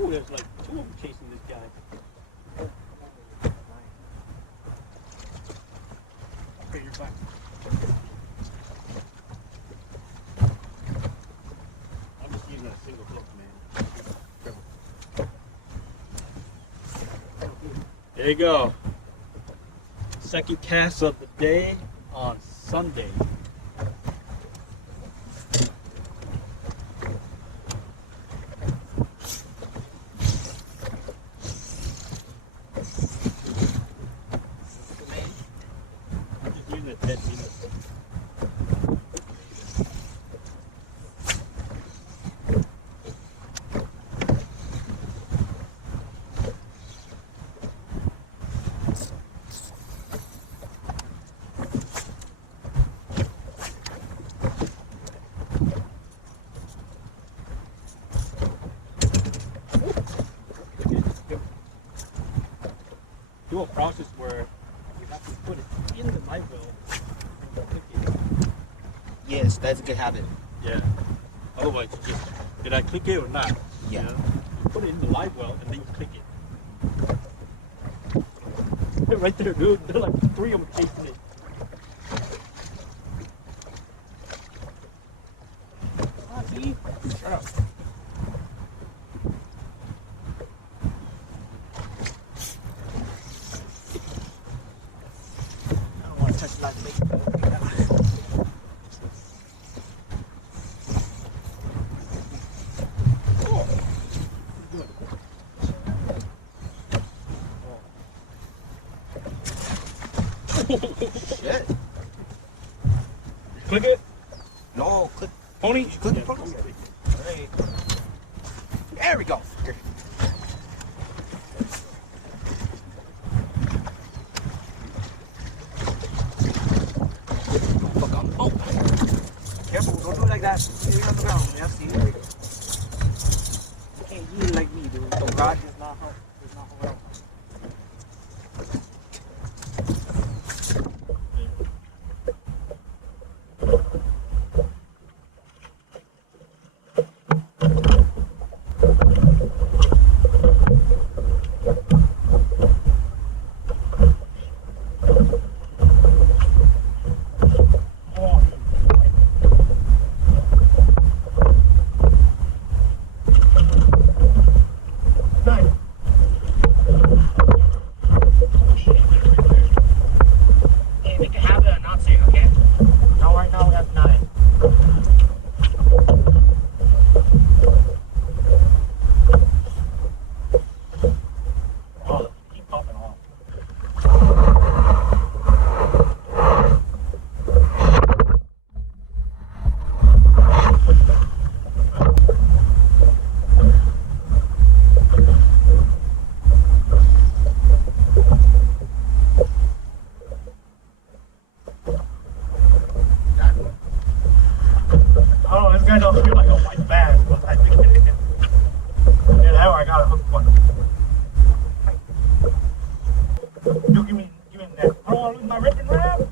Ooh, there's like two of them chasing this guy. Okay, you're fine. I'm just using a single hook, man. There you go. Second cast of the day on Sunday. I'm just using a dead minnow. Do a process where you have to put it in the live well and click it. Yes, that's a good habit. Yeah. Otherwise, you just, did I click it or not? Yeah. You know? You put it in the live well and then you click it. Right there, dude. They're like three of them chasing it. Ah, see? Shut up. Touch like me. Shit. Click it. No, click. Pony. Click the pony. Alright. There we go. Oh, careful, don't do it like that. You're on the ground. Yeah, see, there we go. You can't use it like me, dude. The rod does not help. Does not hold out. I don't feel like a white bass, but I think it is. Yeah, now I got a hook one. You give me that. I don't want to lose my ripping ram.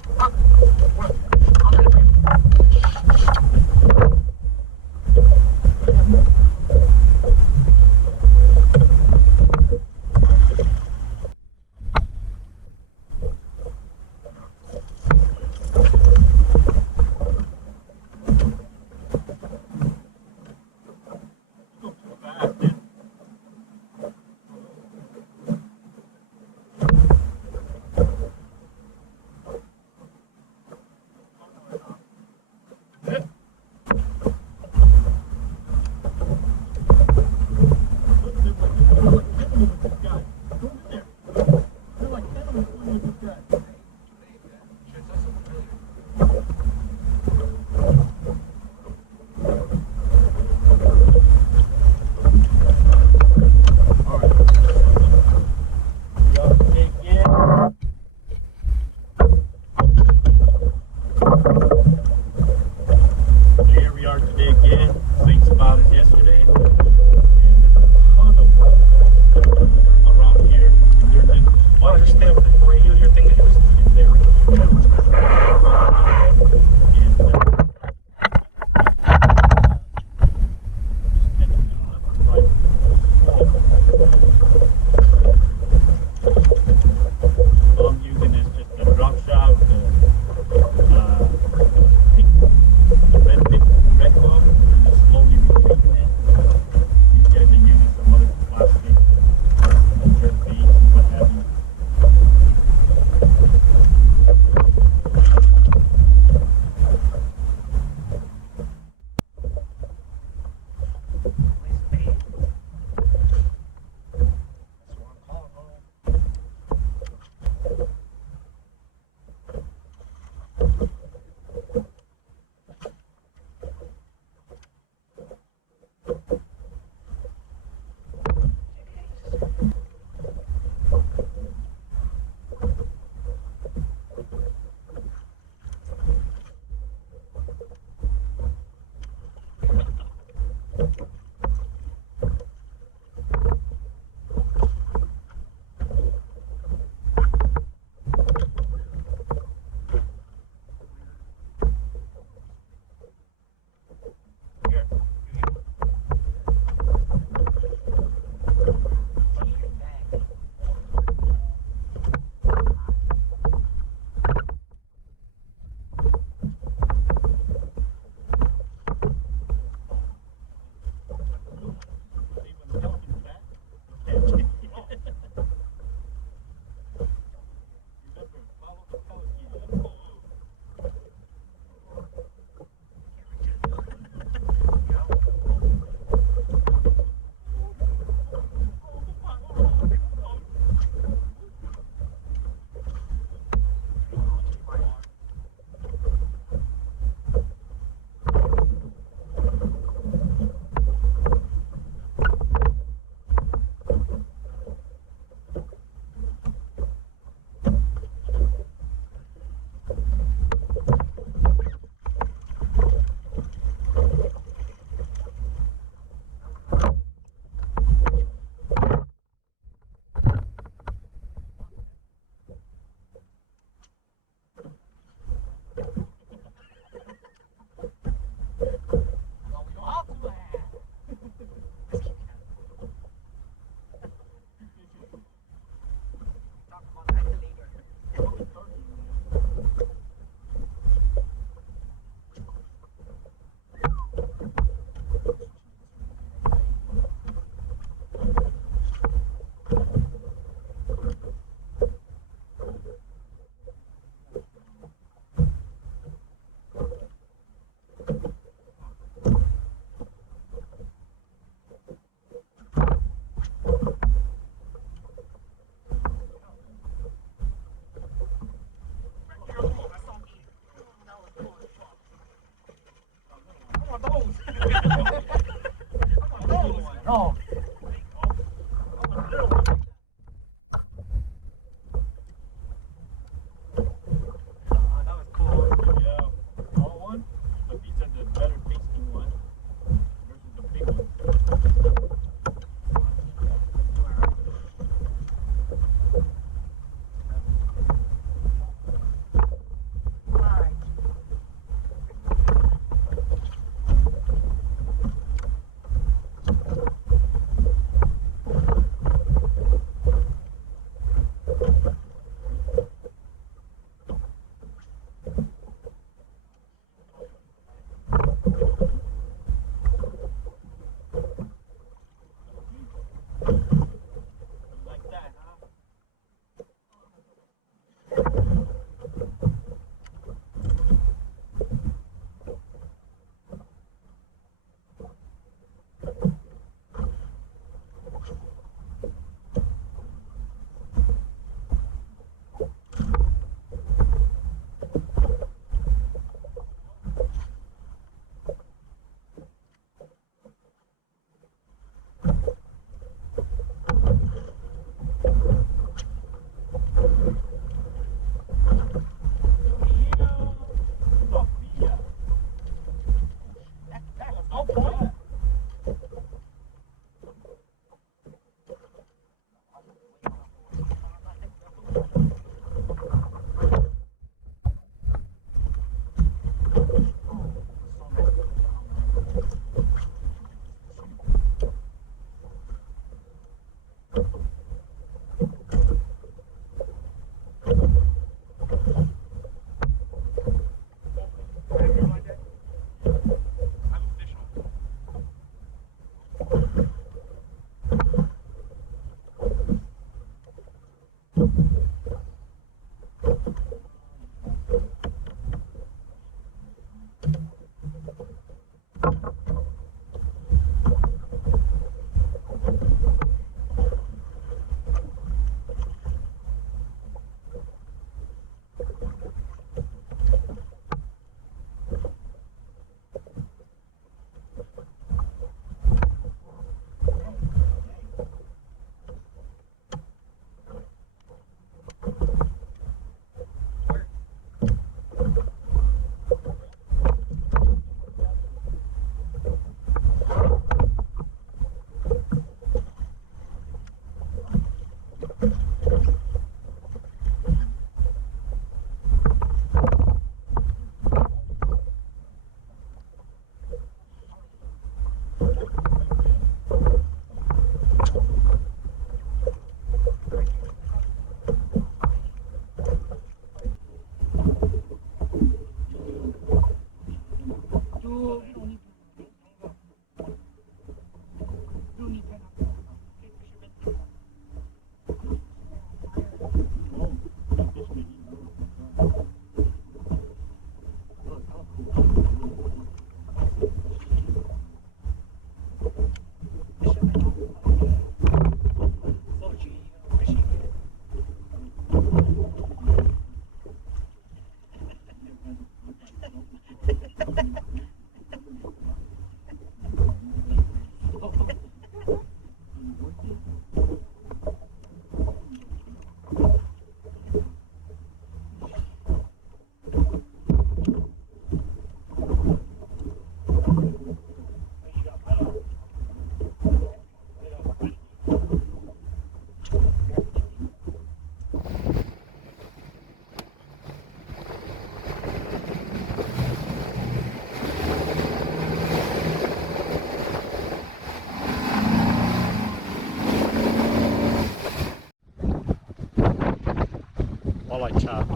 walleye chop.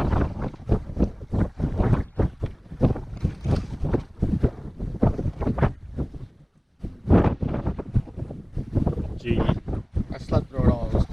Gee, I slept through it all. It was